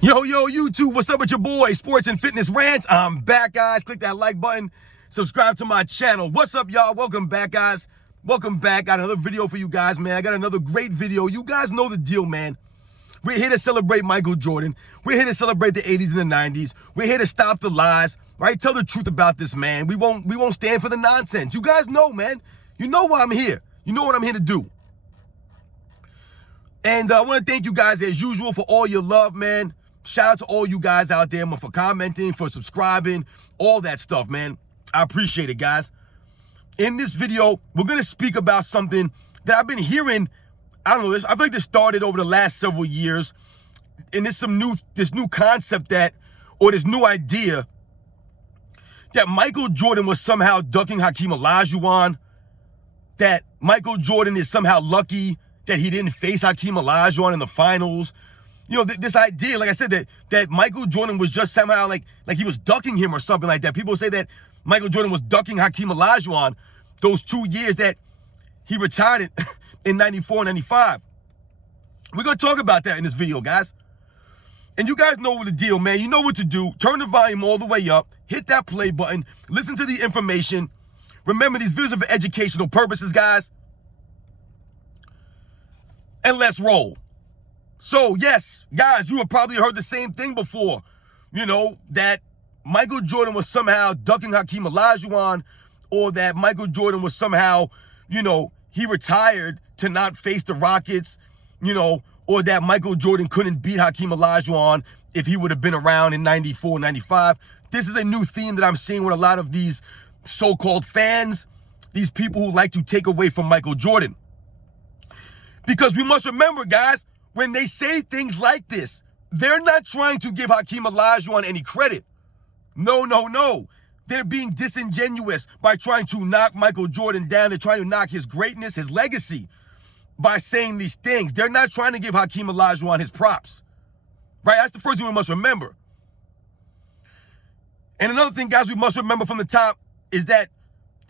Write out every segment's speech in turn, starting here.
Yo, YouTube, what's up with your boy, Sports and Fitness Rants? I'm back, guys. Click that like button. Subscribe to my channel. What's up, y'all? Welcome back, guys. Welcome back. Got another video for you guys, man. I got another great video. You guys know the deal, man. We're here to celebrate Michael Jordan. We're here to celebrate the 80s and the 90s. We're here to stop the lies, right? Tell the truth about this, man. We won't stand for the nonsense. You guys know, man. You know why I'm here. You know what I'm here to do. And I want to thank you guys, as usual, for all your love, man. Shout out to all you guys out there, for commenting, for subscribing, all that stuff, man. I appreciate it, guys. In this video, we're going to speak about something that I've been hearing. I don't know, I feel like this started over the last several years. And there's this new concept this new idea that Michael Jordan was somehow ducking Hakeem Olajuwon, that Michael Jordan is somehow lucky that he didn't face Hakeem Olajuwon in the finals. You know, this idea, like I said, that Michael Jordan was just somehow like he was ducking him or something like that. People say that Michael Jordan was ducking Hakeem Olajuwon those 2 years that he retired in 94, 95. We're going to talk about that in this video, guys. And you guys know the deal, man. You know what to do. Turn the volume all the way up. Hit that play button. Listen to the information. Remember, these videos are for educational purposes, guys. And let's roll. So, yes, guys, you have probably heard the same thing before, you know, that Michael Jordan was somehow ducking Hakeem Olajuwon, or that Michael Jordan was somehow, you know, he retired to not face the Rockets, you know, or that Michael Jordan couldn't beat Hakeem Olajuwon if he would have been around in 94, 95. This is a new theme that I'm seeing with a lot of these so-called fans, these people who like to take away from Michael Jordan. Because we must remember, guys, when they say things like this, they're not trying to give Hakeem Olajuwon any credit. No, no, no. They're being disingenuous by trying to knock Michael Jordan down. They're trying to knock his greatness, his legacy, by saying these things. They're not trying to give Hakeem Olajuwon his props. Right? That's the first thing we must remember. And another thing, guys, we must remember from the top is that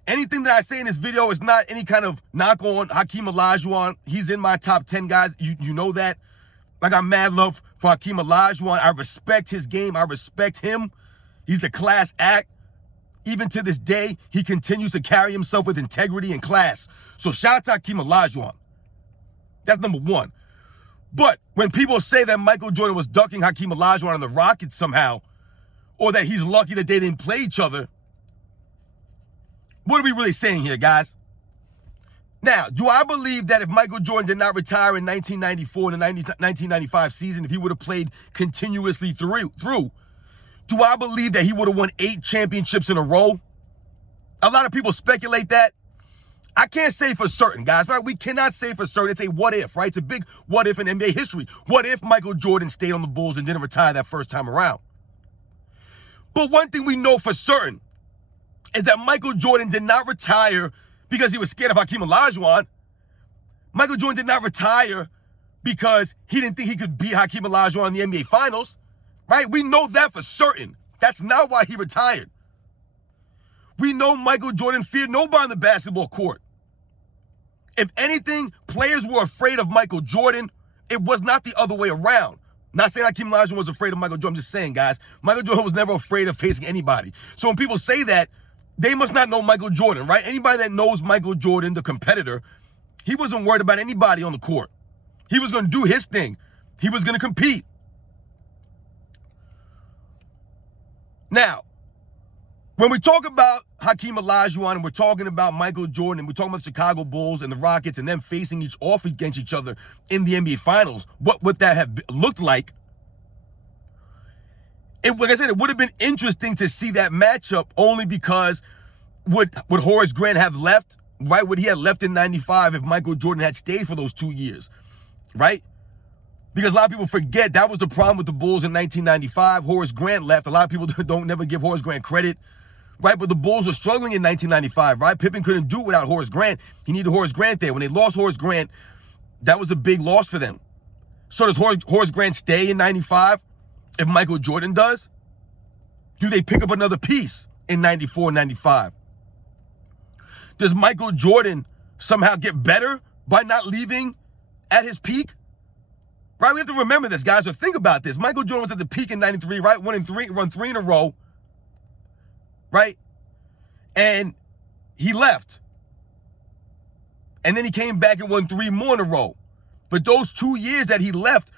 anything that I say in this video is not any kind of knock on Hakeem Olajuwon. He's in my top 10, guys. You know that. I got mad love for Hakeem Olajuwon. I respect his game. I respect him. He's a class act. Even to this day, he continues to carry himself with integrity and class. So shout out to Hakeem Olajuwon. That's number one. But when people say that Michael Jordan was ducking Hakeem Olajuwon on the Rockets somehow, or that he's lucky that they didn't play each other, what are we really saying here, guys? Now, do I believe that if Michael Jordan did not retire in 1994 and the 1995 season, if he would have played continuously through, do I believe that he would have won 8 championships in a row? A lot of people speculate that. I can't say for certain, guys, right? We cannot say for certain. It's a what if, right? It's a big what if in NBA history. What if Michael Jordan stayed on the Bulls and didn't retire that first time around? But one thing we know for certain is that Michael Jordan did not retire because he was scared of Hakeem Olajuwon. Michael Jordan did not retire because he didn't think he could beat Hakeem Olajuwon in the NBA Finals, right? We know that for certain. That's not why he retired. We know Michael Jordan feared nobody on the basketball court. If anything, players were afraid of Michael Jordan. It was not the other way around. Not saying Hakeem Olajuwon was afraid of Michael Jordan. I'm just saying, guys, Michael Jordan was never afraid of facing anybody. So when people say that, they must not know Michael Jordan, right? Anybody that knows Michael Jordan, the competitor, he wasn't worried about anybody on the court. He was going to do his thing. He was going to compete. Now, when we talk about Hakeem Olajuwon and we're talking about Michael Jordan and we're talking about the Chicago Bulls and the Rockets and them facing off against each other in the NBA Finals, what would that have looked like? Like I said, it would have been interesting to see that matchup only because would Horace Grant have left? Right? Would he have left in 95 if Michael Jordan had stayed for those 2 years? Right? Because a lot of people forget that was the problem with the Bulls in 1995. Horace Grant left. A lot of people don't never give Horace Grant credit. Right? But the Bulls were struggling in 1995. Right? Pippen couldn't do it without Horace Grant. He needed Horace Grant there. When they lost Horace Grant, that was a big loss for them. So does Horace Grant stay in 95? If Michael Jordan does? Do they pick up another piece in 94, 95? Does Michael Jordan somehow get better by not leaving at his peak? Right? We have to remember this, guys. So think about this. Michael Jordan was at the peak in 93, right? Won three in a row, right? And he left. And then he came back and won 3 more in a row. But those 2 years that he left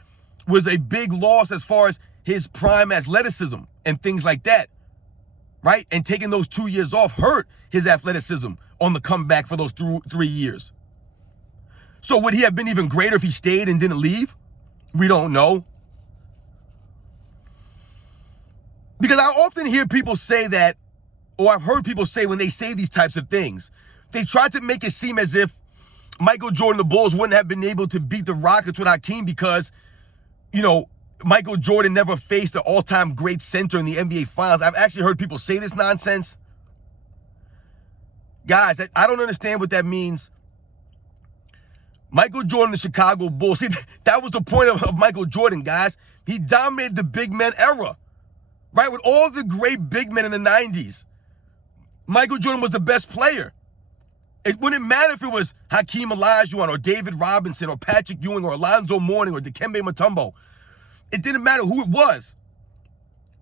was a big loss as far as his prime athleticism and things like that, right? And taking those 2 years off hurt his athleticism on the comeback for those 3 years. So would he have been even greater if he stayed and didn't leave? We don't know. Because I often hear people say that, or I've heard people say when they say these types of things, they try to make it seem as if Michael Jordan, the Bulls, wouldn't have been able to beat the Rockets with Hakeem because, you know, Michael Jordan never faced an all-time great center in the NBA Finals. I've actually heard people say this nonsense. Guys, I don't understand what that means. Michael Jordan, the Chicago Bulls, see, that was the point of Michael Jordan, guys. He dominated the big men era, right? With all the great big men in the 90s, Michael Jordan was the best player. It wouldn't matter if it was Hakeem Olajuwon or David Robinson or Patrick Ewing or Alonzo Mourning or Dikembe Mutombo. It didn't matter who it was.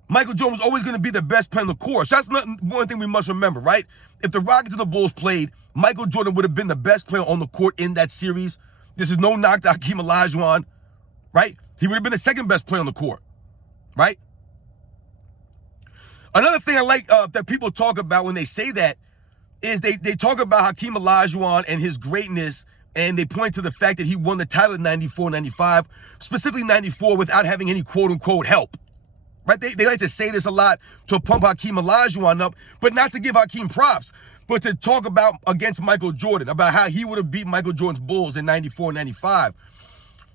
Michael Jordan was always going to be the best player on the court. So that's one thing we must remember, right? If the Rockets and the Bulls played, Michael Jordan would have been the best player on the court in that series. This is no knock to Hakeem Olajuwon, right? He would have been the second best player on the court, right? Another thing I like that people talk about when they say that is they talk about Hakeem Olajuwon and his greatness, and they point to the fact that he won the title in 94, 95, specifically 94 without having any quote-unquote help, right? They like to say this a lot to pump Hakeem Olajuwon up, but not to give Hakeem props, but to talk about against Michael Jordan, about how he would have beat Michael Jordan's Bulls in 94, 95.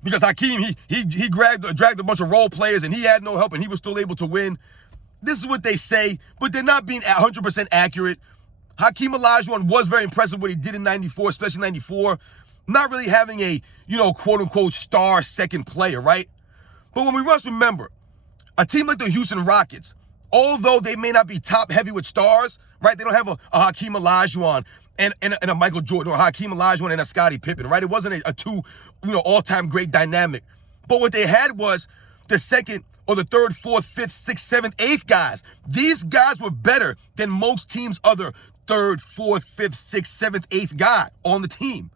Because Hakeem, he dragged a bunch of role players, and he had no help, and he was still able to win. This is what they say, but they're not being 100% accurate. Hakeem Olajuwon was very impressive what he did in 94, especially 94. Not really having a, quote-unquote star second player, right? But when we must remember, a team like the Houston Rockets, although they may not be top-heavy with stars, right? They don't have a Hakeem Olajuwon and a Michael Jordan, or Hakeem Olajuwon and a Scottie Pippen, right? It wasn't a two, all-time great dynamic. But what they had was the second or the third, fourth, fifth, sixth, seventh, eighth guys. These guys were better than most teams' other third, fourth, fifth, sixth, seventh, eighth guy on the team.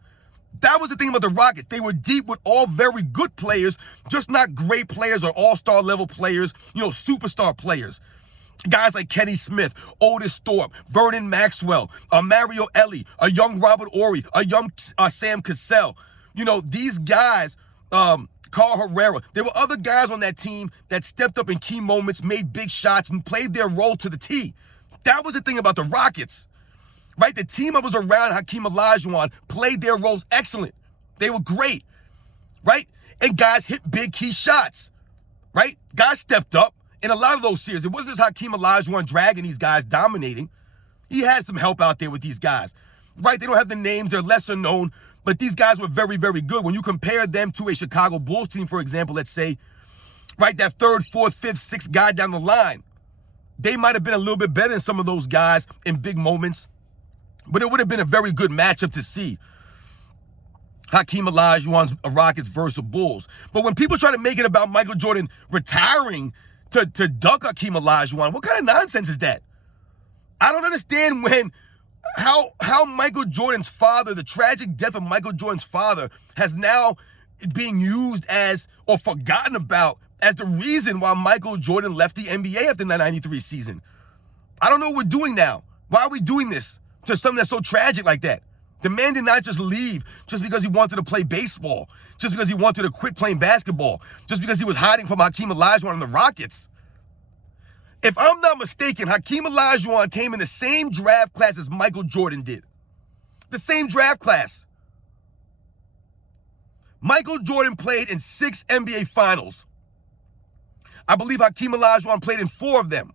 That was the thing about the Rockets. They were deep with all very good players, just not great players or all-star level players, superstar players. Guys like Kenny Smith, Otis Thorpe, Vernon Maxwell, Mario Elie, a young Robert Horry, a young Sam Cassell. These guys, Carl Herrera. There were other guys on that team that stepped up in key moments, made big shots, and played their role to the T. That was the thing about the Rockets, right? The team that was around Hakeem Olajuwon played their roles excellent. They were great, right? And guys hit big key shots, right? Guys stepped up in a lot of those series. It wasn't just Hakeem Olajuwon dragging these guys, dominating. He had some help out there with these guys, right? They don't have the names. They're lesser known. But these guys were very, very good. When you compare them to a Chicago Bulls team, for example, let's say, right, that third, fourth, fifth, sixth guy down the line, they might have been a little bit better than some of those guys in big moments. But it would have been a very good matchup to see. Hakeem Olajuwon's Rockets versus the Bulls. But when people try to make it about Michael Jordan retiring to duck Hakeem Olajuwon, what kind of nonsense is that? I don't understand how Michael Jordan's father, the tragic death of Michael Jordan's father, has now being used as, or forgotten about, as the reason why Michael Jordan left the NBA after the 93 season. I don't know what we're doing now. Why are we doing this to something that's so tragic like that? The man did not just leave just because he wanted to play baseball, just because he wanted to quit playing basketball, just because he was hiding from Hakeem Olajuwon and the Rockets. If I'm not mistaken, Hakeem Olajuwon came in the same draft class as Michael Jordan did. The same draft class. Michael Jordan played in 6 NBA Finals. I believe Hakeem Olajuwon played in 4 of them.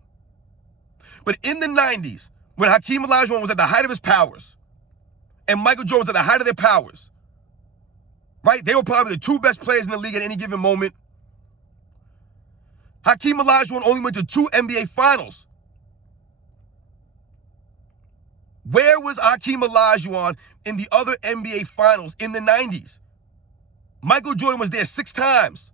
But in the 90s, when Hakeem Olajuwon was at the height of his powers, and Michael Jordan was at the height of their powers, right? They were probably the 2 best players in the league at any given moment. Hakeem Olajuwon only went to 2 NBA Finals. Where was Hakeem Olajuwon in the other NBA Finals in the 90s? Michael Jordan was there 6 times.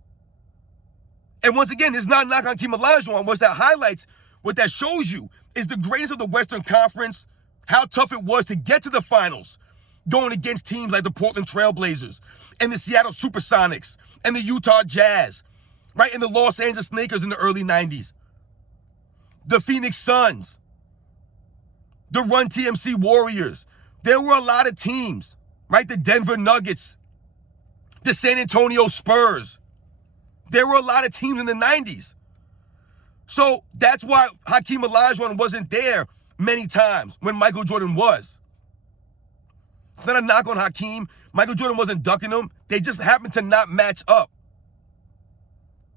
And once again, it's not a knock on Hakeem Olajuwon. What that highlights, what that shows you, is the greatness of the Western Conference, how tough it was to get to the finals, going against teams like the Portland Trailblazers and the Seattle Supersonics and the Utah Jazz, right? And the Los Angeles Lakers in the early 90s. The Phoenix Suns, the Run TMC Warriors. There were a lot of teams, right? The Denver Nuggets, the San Antonio Spurs. There were a lot of teams in the 90s. So that's why Hakeem Olajuwon wasn't there many times when Michael Jordan was. It's not a knock on Hakeem. Michael Jordan wasn't ducking him. They just happened to not match up.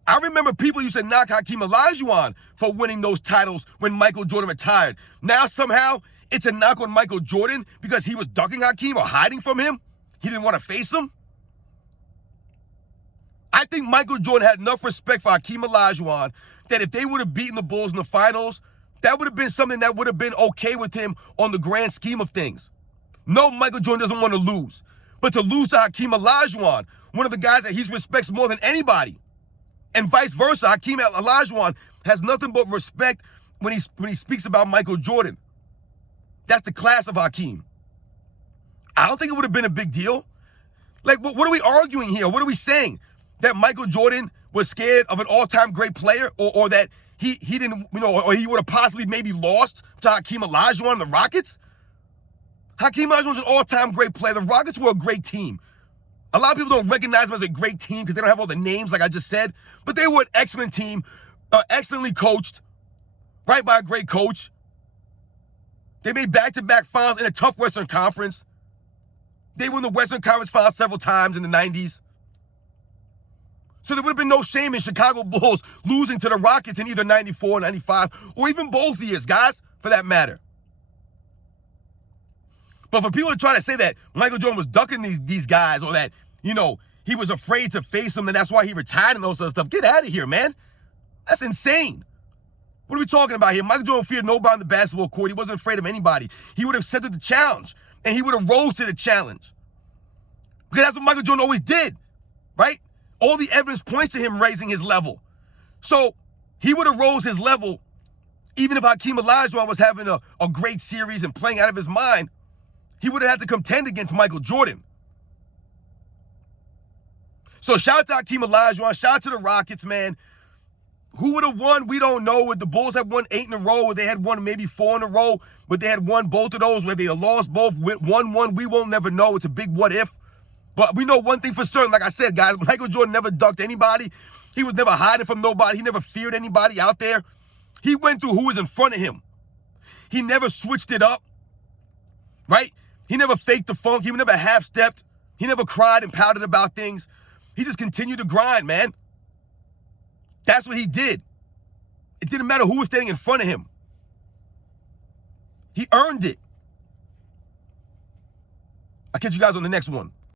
I remember people used to knock Hakeem Olajuwon for winning those titles when Michael Jordan retired. Now somehow it's a knock on Michael Jordan because he was ducking Hakeem or hiding from him. He didn't want to face him. I think Michael Jordan had enough respect for Hakeem Olajuwon that if they would have beaten the Bulls in the finals, that would have been something that would have been okay with him on the grand scheme of things. No, Michael Jordan doesn't want to lose. But to lose to Hakeem Olajuwon, one of the guys that he respects more than anybody, and vice versa, Hakeem Olajuwon has nothing but respect when he speaks about Michael Jordan. That's the class of Hakeem. I don't think it would have been a big deal. Like, what are we arguing here? What are we saying? That Michael Jordan was scared of an all-time great player, or that he didn't, or he would have possibly maybe lost to Hakeem Olajuwon and the Rockets? Hakeem Olajuwon was an all-time great player. The Rockets were a great team. A lot of people don't recognize them as a great team because they don't have all the names like I just said, but they were an excellent team, excellently coached, right by a great coach. They made back-to-back finals in a tough Western Conference. They won the Western Conference finals several times in the 90s. So there would have been no shame in Chicago Bulls losing to the Rockets in either 94, 95, or even both years, guys, for that matter. But for people to try to say that Michael Jordan was ducking these guys, or that, he was afraid to face them and that's why he retired and all that stuff, get out of here, man. That's insane. What are we talking about here? Michael Jordan feared nobody on the basketball court. He wasn't afraid of anybody. He would have accepted the challenge, and he would have rose to the challenge. Because that's what Michael Jordan always did, right? All the evidence points to him raising his level. So he would have rose his level even if Hakeem Olajuwon was having a great series and playing out of his mind. He would have had to contend against Michael Jordan. So shout out to Hakeem Olajuwon. Shout out to the Rockets, man. Who would have won? We don't know. Would the Bulls have won 8 in a row? Would they had won maybe 4 in a row? Would they had won both of those? Where they lost both, won one? We won't never know. It's a big what if. But we know one thing for certain. Like I said, guys, Michael Jordan never ducked anybody. He was never hiding from nobody. He never feared anybody out there. He went through who was in front of him. He never switched it up, right? He never faked the funk. He never half-stepped. He never cried and pouted about things. He just continued to grind, man. That's what he did. It didn't matter who was standing in front of him. He earned it. I'll catch you guys on the next one.